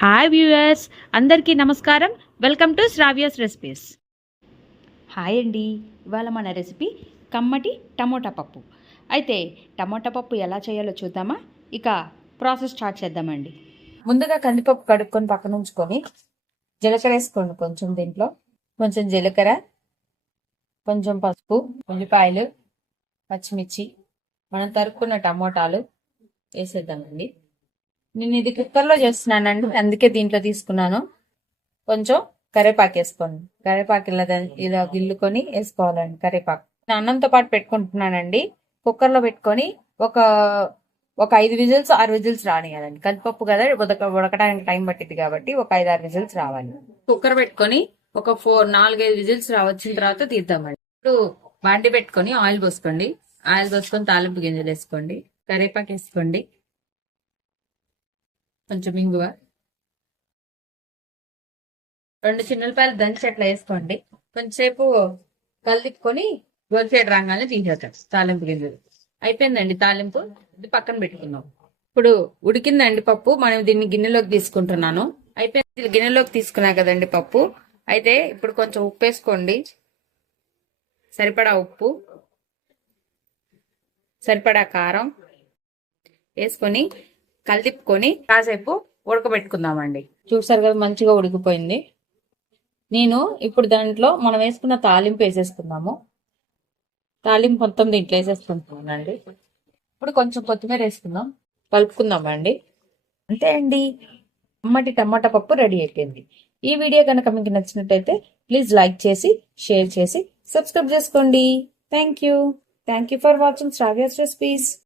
Hi viewers, అందరికీ నమస్కారం. Welcome to Sravya's recipes. Hi అండి. ఇవాళ మన రెసిపీ కమ్మటి టమోటా పప్పు. అయితే టమోటా పప్పు ఎలా చేయాలో చూద్దామా? ఇక ప్రాసెస్ స్టార్ట్ చేద్దామండి. ముందుగా కందిపప్పు కడుక్కొని పక్కన ఉంచుకొని జీలకర్ర వేసుకోండి. కొంచెం దీంట్లో కొంచెం జీలకర్ర, కొంచెం పసుపు, ఉల్లిపాయలు, పచ్చిమిర్చి, మనం తరుక్కున్న టమోటాలు వేసేద్దామండి. నేను ఇది కుక్కర్లో చేస్తున్నానండి, అందుకే దీంట్లో తీసుకున్నాను. కొంచెం కరివేపాకు వేసుకోండి. కరివేపాకు ఇలా గిల్లుకొని వేసుకోవాలండి. కరివేపాకు అన్నంతో పాటు పెట్టుకుంటున్నానండి. కుక్కర్లో పెట్టుకొని ఒక ఒక 5 విజిల్స్ 6 విజిల్స్ రానియాలండి. కందిపప్పు కదా, ఉడకడానికి టైం పట్టింది కాబట్టి ఒక 5-6 విజిల్స్ రావాలి. కుక్కర్ పెట్టుకొని ఒక 4-5 విజిల్స్ వచ్చిన తర్వాత తీద్దామండి. ఇప్పుడు బాండి పెట్టుకొని ఆయిల్ పోసుకోండి. ఆయిల్ పోసుకొని తాలింపు గింజలు వేసుకోండి. కరివేపాకు వేసుకోండి. కొంచెం ఇంగువ, 2 చిన్నపాయలు దంచి అట్లా వేసుకోండి. కొంచెంసేపు కలిపుకొని గోల్చేడు రంగాన్ని తీసేస్తాం. తాలింపు గింజలు అయిపోయిందండి. తాలింపు ఇది పక్కన పెట్టుకున్నాం. ఇప్పుడు ఉడికిందండి పప్పు. మనం దీన్ని గిన్నెలోకి తీసుకుంటున్నాను. అయిపోయింది, గిన్నెలోకి తీసుకున్నా కదండి పప్పు. అయితే ఇప్పుడు కొంచెం ఉప్పు వేసుకోండి. సరిపడా ఉప్పు, సరిపడా కారం వేసుకొని కలిపుకొని కాసేపు ఉడకబెట్టుకుందామండి. చూసారు కదా, మంచిగా ఉడికిపోయింది. నేను ఇప్పుడు దాంట్లో మనం వేసుకున్న తాలింపు వేసేసుకుందాము. తాలింపు మొత్తం దీంట్లో వేసేసుకుంటున్నానండి. ఇప్పుడు కొంచెం కొత్తిమీర వేసుకుందాం, కలుపుకుందామండి. అంతే అండి, అమ్మటి టమాటా పప్పు రెడీ అయిపోయింది. ఈ వీడియో కనుక మీకు నచ్చినట్టయితే ప్లీజ్ లైక్ చేసి, షేర్ చేసి, సబ్స్క్రైబ్ చేసుకోండి. Thank you for watching Sravya's recipes.